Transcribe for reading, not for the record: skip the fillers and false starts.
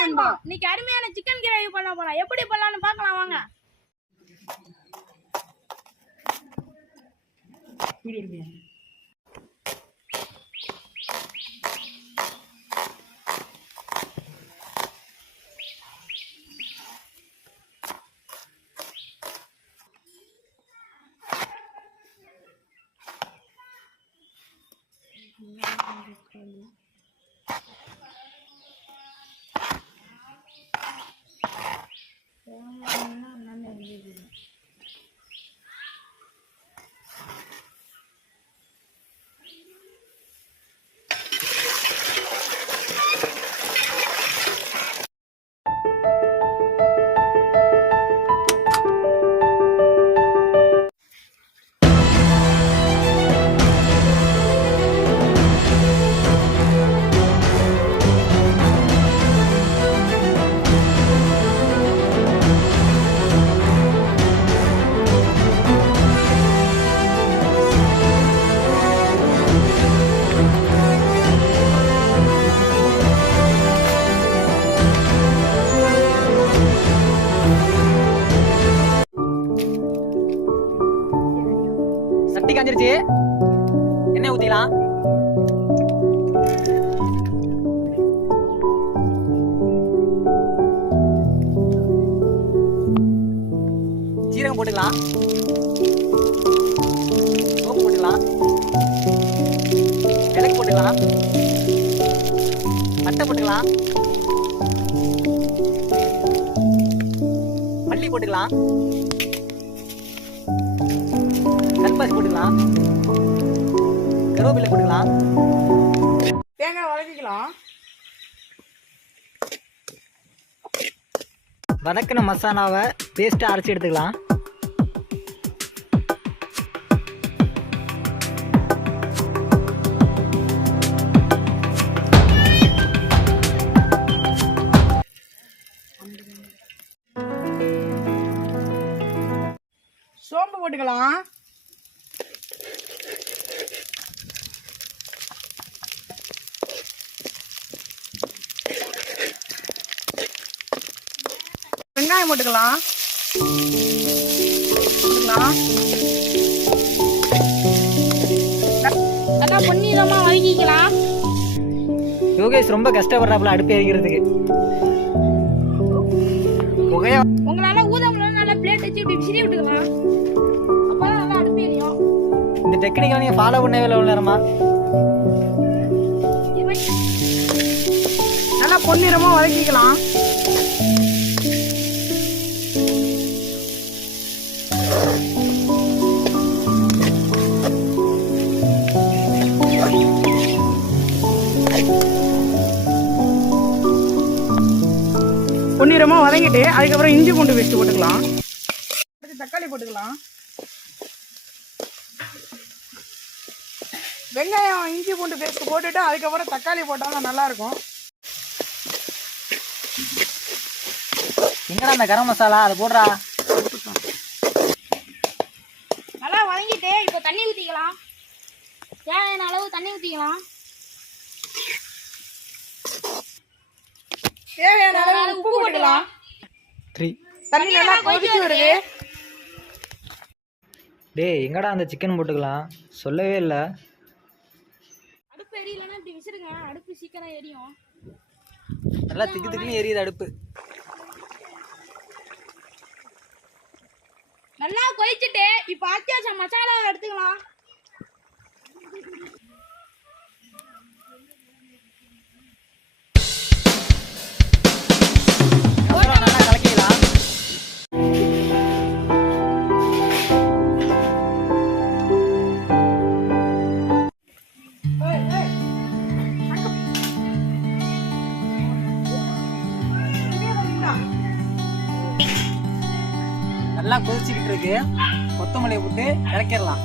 நண்பா, இன்னைக்கு அருமையான சிக்கன் கிரேவி பண்ண போறோம். எப்படி பண்ணலாம்னு பார்க்கலாம் வாங்க. சட்டி காஞ்சிருச்சு, எண்ணெய் ஊத்திக்கலாம். சீரகம் போட்டுக்கலாம், சோப்பு போட்டுக்கலாம், மிளகு போட்டுக்கலாம், பட்டை போட்டுக்கலாம், மல்லி போட்டுக்கலாம், கல்பாசி போட்டுக்கலாம், கருவேப்பிலை போட்டுக்கலாம், தேங்காய் வதக்கிக்கலாம். வதக்கின மசாலாவை பேஸ்ட்டாக அரைச்சி எடுத்துக்கலாம். சோம்பு போட்டுக்கலாம். வெங்காயம் போட்டுக்கலாம். நல்லா பொன்னிறமா வதக்கிக்கலாம். யோகேஷ் ரொம்ப கஷ்டப்படுறாப்புல அடுப்பு எரிக்கிறதுக்கு. புகையா உங்களால ஊத முடியல, நல்லா பிளேட் வச்சு இப்படி விசிறி விட்டுக்கலாம். அப்பதான் நல்லா அடுப்பு எரியும். இந்த டெக்னிக்கை நீங்க ஃபாலோ பண்ணவே இல்லை நேரமா. நல்லா பொன்னிறமா வதக்கிக்கலாம். பொன்னிறமா வதங்கிட்டு அதுக்கப்புறம் இஞ்சி பூண்டு பேஸ்ட் போட்டுக்கலாம். அடுத்து தக்காளி போட்டுக்கலாம். வெங்காயம் இஞ்சி பூண்டு பேஸ்ட் போட்டுட்டு அதுக்கப்புறம் தக்காளி போட்டாலும் நல்லா இருக்கும். எங்கடா அந்த கரம் மசாலா, அதை போடுறா. நல்லா வதங்கிட்டு இப்போ தண்ணி ஊற்றிக்கலாம். தேவையான அளவு தண்ணி ஊற்றிக்கலாம். தேவையான அளவு உப்பு போட்டுக்கலாம். தண்ணி நல்லா கொதிச்சு வருது. டேய் எங்கடா அந்த சிக்கன் போட்டுக்கலாம், சொல்லவே இல்லை. அடுப்பு எரியலன்னா இப்படி விசிறுங்க, அடுப்பு சீக்கிரம் எரியும். நல்லா திக்கு திக்குன்னு எரியுது அடுப்பு. நல்லா கொதிச்சுட்டு இப்போ அத்தியாவசிய மசாலாவை எடுத்துக்கலாம். நல்லா கலக்கிக்கலாம். நல்லா கொதிச்சுக்கிட்டு இருக்கு. கொத்தமல்லியை போட்டு இறக்கிடலாம்.